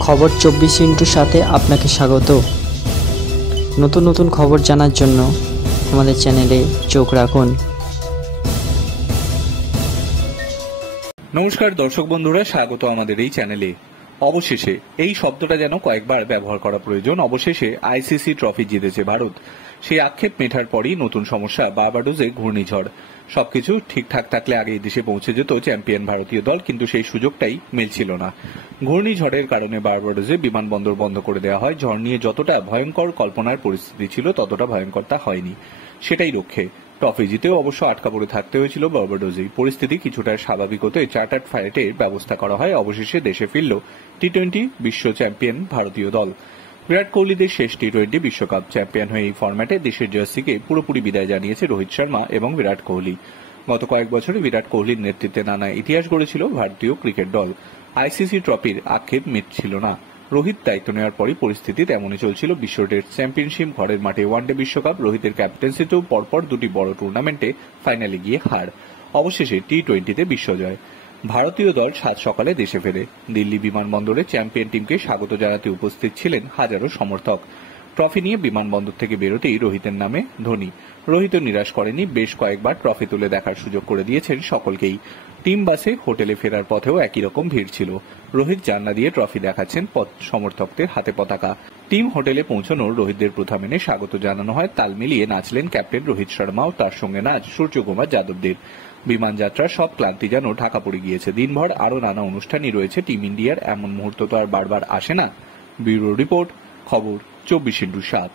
খবর 24 সাথে আপনাকে স্বাগত। নতুন নতুন খবর জানার জন্য আমাদের চ্যানেলে চোখ রাখুন। নমস্কার দর্শক বন্ধুরা, স্বাগত আমাদের এই চ্যানেলে। অবশেষে এই শব্দটা যেন কয়েকবার ব্যবহার করা প্রয়োজন। অবশেষে আইসিসি ট্রফি জিতেছে ভারত। সেই আক্ষেপ মেটার পরই নতুন সমস্যা, বার্বাডোসে ঘূর্ণিঝড়। সবকিছু ঠিকঠাক থাকলে আগে দেশে পৌঁছে যেত চ্যাম্পিয়ন ভারতীয় দল, কিন্তু সেই সুযোগটাই মিলছিল না। ঘূর্ণিঝড়ের কারণে বার্বাডোসে বিমানবন্দর বন্ধ করে দেওয়া হয়। ঝড় নিয়ে যতটা ভয়ঙ্কর কল্পনার পরিস্থিতি ছিল, ততটা ভয়ঙ্কর তা হয়নি। সেটাই রক্ষে ট্রফি জিতেও অবশ্য আটকা পড়ে থাকতে হয়েছিল বার্বাডোসে। পরিস্থিতি কিছুটা স্বাভাবিক হতে চার্টার্ড ফ্লাইটের ব্যবস্থা করা হয়। অবশেষে দেশে ফিরল টি-20 বিশ্ব চ্যাম্পিয়ন ভারতীয় দল। বিরাট কোহলিদের শেষ টি-20 বিশ্বকাপ চ্যাম্পিয়ন হয়ে এই ফরম্যাটে দেশের জার্সিকে পুরোপুরি বিদায় জানিয়েছে রোহিত শর্মা এবং বিরাট কোহলি। গত কয়েক বছরে বিরাট কোহলির নেতৃত্বে নানা ইতিহাস গড়েছিল ভারতীয় ক্রিকেট দল। আইসিসি ট্রফির আক্ষেপ মিটছিল না। রোহিত দায়িত্ব নেওয়ার পরই পরিস্থিতি তেমনই চলছিল। বিশ্ব টেস্ট চ্যাম্পিয়নশিপ, ঘরের মাঠে ওয়ানডে বিশ্বকাপ, রোহিতের ক্যাপ্টেন্সিতেও পরপর দুটি বড় টুর্নামেন্টে ফাইনালে গিয়ে হার। অবশেষে টি-20তে বিশ্বজয়। ভারতীয় দল সাত সকালে দেশে ফেরে। দিল্লি বিমানবন্দরে চ্যাম্পিয়ন টিমকে স্বাগত জানাতে উপস্থিত ছিলেন হাজারো সমর্থক। ট্রফি নিয়ে বিমানবন্দর থেকে বেরোতেই রোহিতের নামে ধ্বনি। রোহিতও নিরাশ করেনি, বেশ কয়েকবার ট্রফি তুলে দেখার সুযোগ করে দিয়েছেন সকলকেই। টিম বাসে হোটেলে ফেরার পথেও একই রকম ভিড় ছিল। রোহিত জানলা দিয়ে ট্রফি দেখাচ্ছেন, সমর্থকদের হাতে পতাকা। টিম হোটেলে পৌঁছানোর রোহিতদের প্রথা মেনে স্বাগত জানানো হয়। তাল মিলিয়ে নাচলেন ক্যাপ্টেন রোহিত শর্মা ও তার সঙ্গে নাচ সূর্যকুমার যাদবদের। বিমান যাত্রার সব ক্লান্তি যেন ঢাকা পড়ে গিয়েছে। দিনভর আরও নানা অনুষ্ঠানই রয়েছে টিম ইন্ডিয়ার। এমন মুহূর্ত তো আর বারবার আসে না। ব্যুরো রিপোর্ট, খবর 24x7।